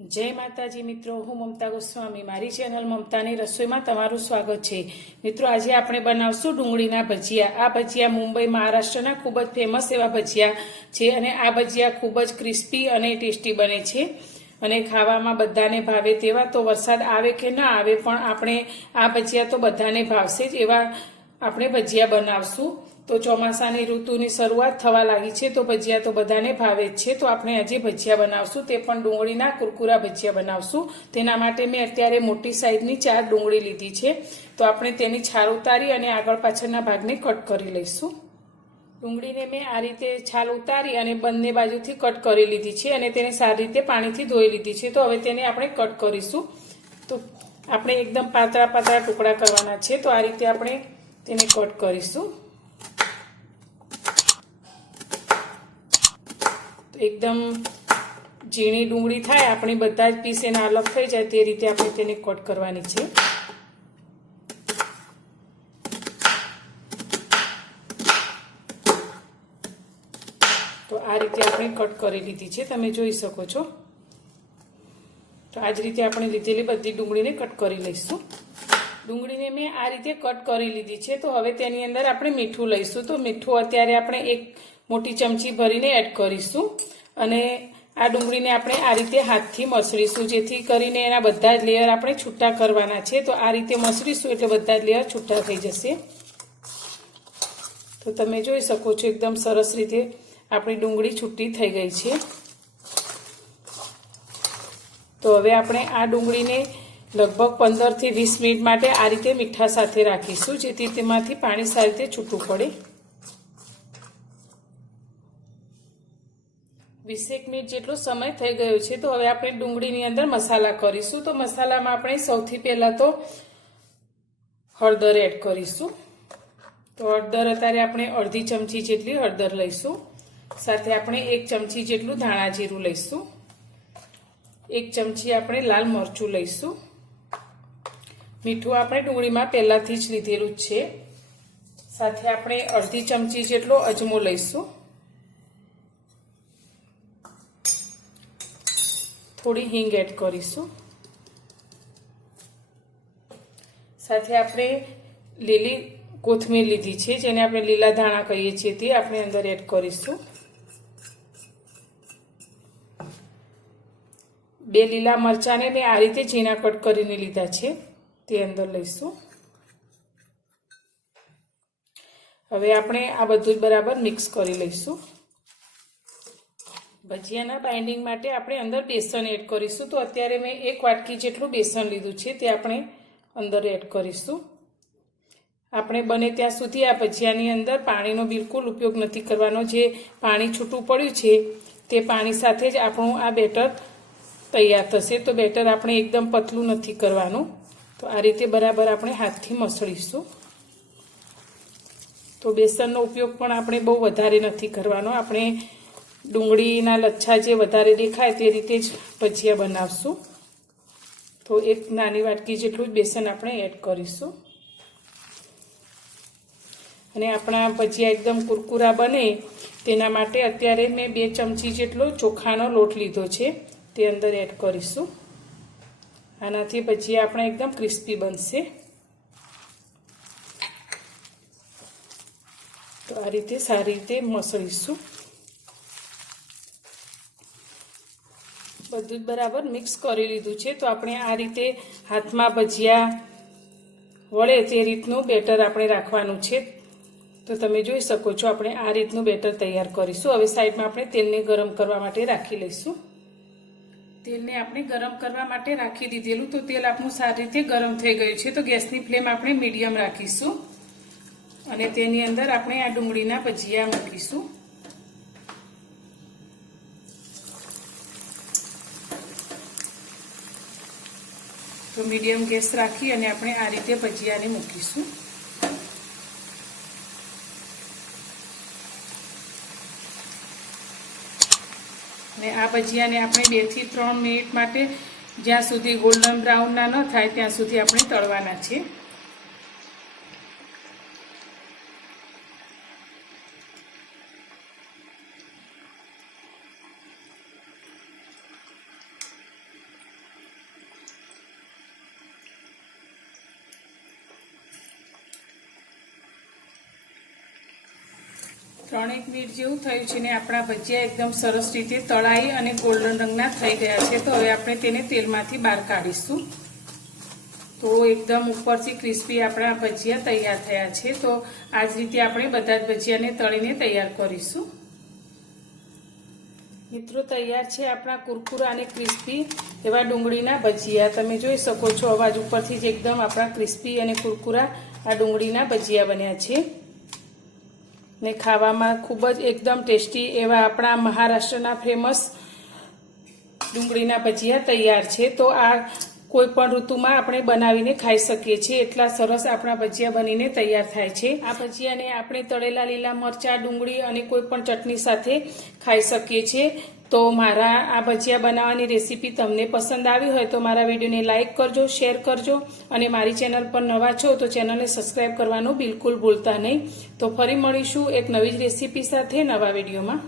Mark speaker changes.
Speaker 1: જય માતાજી મિત્રો, હું મમતા ગોસ્વામી. મારી ચેનલ મમતાની રસોઈમાં તમારું સ્વાગત છે. મિત્રો, આજે આપણે બનાવશું ડુંગળીના ભજીયા. આ ભજીયા મુંબઈ મહારાષ્ટ્રના ખૂબ જ ફેમસ એવા ભજીયા છે અને આ ભજીયા ખૂબ જ ક્રિસ્પી અને ટેસ્ટી બને છે. અને ખાવામાં બધાને ભાવે તેવા તો વરસાદ આવે કે ના આવે પણ આપણે આ ભજીયા તો બધાને ભાવશે જ એવા આપણે ભજીયા બનાવશું. તો ચોમાસાની ઋતુની શરૂઆત થવા લાગી છે, તો ભજીયા તો બધાને ભાવે જ છે. તો આપણે આજે ભજીયા બનાવશું. તે પણ ડુંગળીના કુરકુરા ભજીયા બનાવશું. તેના માટે મેં અત્યારે મોટી સાઈઝની ચાર ડુંગળી લીધી છે. તો આપણે તેની છાલ ઉતારી અને આગળ પાછળના ભાગને કટ કરી લઈશું. ડુંગળીને મેં આ રીતે છાલ ઉતારી અને બંને બાજુથી કટ કરી લીધી છે અને તેને સારી રીતે પાણીથી ધોઈ લીધી છે. તો હવે તેને આપણે કટ કરીશું. તો આપણે એકદમ પાતળા પાતળા ટુકડા કરવાના છે. તો આ રીતે આપણે તેને કટ કરીશું. એકદમ ઝીણી ડુંગળી થાય, આપણી બધા જ પીસ એના અલગ થઈ જાય, તે રીતે આપણે તેને કટ કરવાની છે. તો આ રીતે આપણે કટ કરી લીધી છે, તમે જોઈ શકો છો. તો આ જ રીતે આપણે લીધેલી બધી ડુંગળીને કટ કરી લઈશું. ડુંગળીને મેં આ રીતે કટ કરી લીધી છે. તો હવે તેની અંદર આપણે મીઠું લઈશું. તો મીઠું અત્યારે આપણે એક મોટી ચમચી ભરીને એડ કરીશું. અને આ ડુંગળીને આપણે આ રીતે હાથથી મસળીશું, જેથી કરીને એના બધા જ લેયર આપણે છૂટા કરવાના છે. તો આ રીતે મસળીશું એટલે બધા જ લેયર છૂટા થઈ જશે. તો તમે જોઈ શકો છો, એકદમ સરસ રીતે આપણી ડુંગળી છૂટી થઈ ગઈ છે. તો હવે આપણે આ ડુંગળીને લગભગ પંદરથી વીસ મિનિટ માટે આ રીતે મીઠા સાથે રાખીશું, જેથી તેમાંથી પાણી સારી રીતે છૂટું પડે. વીસેક મિનિટ જેટલો સમય થઈ ગયો છે, તો હવે આપણે ડુંગળીની અંદર મસાલા કરીશું. તો મસાલામાં આપણે સૌથી પહેલાં તો હળદર એડ કરીશું. તો હળદર અત્યારે આપણે અડધી ચમચી જેટલી હળદર લઈશું. સાથે આપણે એક ચમચી જેટલું ધાણા જીરું લઈશું. એક ચમચી આપણે લાલ મરચું લઈશું. મીઠું આપણે ડુંગળીમાં પહેલાંથી જ લીધેલું છે. સાથે આપણે અડધી ચમચી જેટલો અજમો લઈશું. થોડી હિંગ એડ કરીશું. સાથે આપણે લીલી કોથમીર લીધી છે, જેને આપણે લીલા ધાણા કહીએ છીએ તે આપણે અંદર એડ કરીશું. બે લીલા મરચાંને મેં આ રીતે ઝીણા કટ કરીને લીધા છે. તે અંદર લઈશું. હવે આપણે આ બધું જ બરાબર મિક્સ કરી લઈશું. ભજીયાના બાઇન્ડિંગ માટે આપણે અંદર બેસન એડ કરીશું. તો અત્યારે મેં એક વાટકી જેટલું બેસન લીધું છે તે આપણે અંદર એડ કરીશું. આપણે બને ત્યાં સુધી આ ભજીયાની અંદર પાણીનો બિલકુલ ઉપયોગ નથી કરવાનો. જે પાણી છૂટું પડ્યું છે તે પાણી સાથે જ આપણું આ બેટર તૈયાર થશે. તો બેટર આપણે એકદમ પતલું નથી કરવાનું. તો આ રીતે બરાબર આપણે હાથથી મસળીશું. તો બેસનનો ઉપયોગ પણ આપણે બહુ વધારે નથી કરવાનો. આપણે ડુંગળીના લચ્છા જે વધારે દેખાય તે રીતે જ ભજીયા બનાવશું. તો એક નાની વાટકી જેટલું જ બેસન આપણે એડ કરીશું. અને આપણા ભજીયા એકદમ કુરકુરા બને તેના માટે અત્યારે મેં બે ચમચી જેટલો ચોખાનો લોટ લીધો છે, તે અંદર એડ કરીશું. આનાથી ભજીયા આપણે એકદમ ક્રિસ્પી બનશે. તો આ રીતે સારી રીતે મસળીશું. બધું જ બરાબર મિક્સ કરી લીધું છે. તો આપણે આ રીતે હાથમાં ભજીયા વળે તે રીતનું બેટર આપણે રાખવાનું છે. તો તમે જોઈ શકો છો, આપણે આ રીતનું બેટર તૈયાર કરીશું. હવે સાઈડમાં આપણે તેલને ગરમ કરવા માટે રાખી લઈશું. તેલને આપણે ગરમ કરવા માટે રાખી દીધેલું. તો તેલ આપણું સારી રીતે ગરમ થઈ ગયું છે. તો ગેસની ફ્લેમ આપણે મીડિયમ રાખીશું. અને તેની અંદર આપણે આ ડુંગળીના ભજીયા મૂકીશું. તો મીડિયમ ગેસ રાખી અને આપણે આ રીતે ભજીયાને મૂકીશું. અને આ ભજીયાને આપણે બેથી ત્રણ મિનિટ માટે જ્યાં સુધી ગોલ્ડન બ્રાઉનના ન થાય ત્યાં સુધી આપણે તળવાના છે ત્રણેક મિનિટ જેવું થયું છે ને આપણા ભજીયા એકદમ સરસ રીતે તળાઈ અને ગોલ્ડન રંગના થઈ ગયા છે. તો હવે આપણે તેને તેલમાંથી બહાર કાઢીશું. તો એકદમ ઉપરથી ક્રિસ્પી આપણા ભજીયા તૈયાર થયા છે. તો આ જ રીતે આપણે બધા જ ભજીયાને તળીને તૈયાર કરીશું. મિત્રો, તૈયાર છે આપણા કુરકુરા અને ક્રિસ્પી એવા ડુંગળીના ભજીયા. તમે જોઈ શકો છો અવાજ ઉપરથી જ એકદમ આપણા ક્રિસ્પી અને કુરકુરા આ ડુંગળીના ભજીયા બન્યા છે. ને ખાવામાં ખૂબ જ એકદમ ટેસ્ટી એવા આપણા મહારાષ્ટ્રના ફેમસ ડુંગળીના ભજીયા તૈયાર છે. તો આ કોઈ પણ ઋતુમાં આપણે બનાવીને ખાઈ શકીએ છીએ. એટલા સરસ આપણા ભજીયા બનીને તૈયાર થાય છે. આ ભજીયાને આપણે તળેલા લીલા મરચાં, ડુંગળી અને કોઈ પણ ચટણી સાથે ખાઈ શકીએ છીએ. તો મારા આ ભજીયા બનાવવાની રેસીપી તમને પસંદ આવી હોય તો મારા વિડીયોને લાઇક કરજો, શેર કરજો અને મારી ચેનલ પર નવા છો તો ચેનલને સબસ્ક્રાઇબ કરવાનું બિલકુલ ભૂલતા નહીં. તો ફરી મળીશું એક નવી જ રેસીપી સાથે નવા વિડીયોમાં.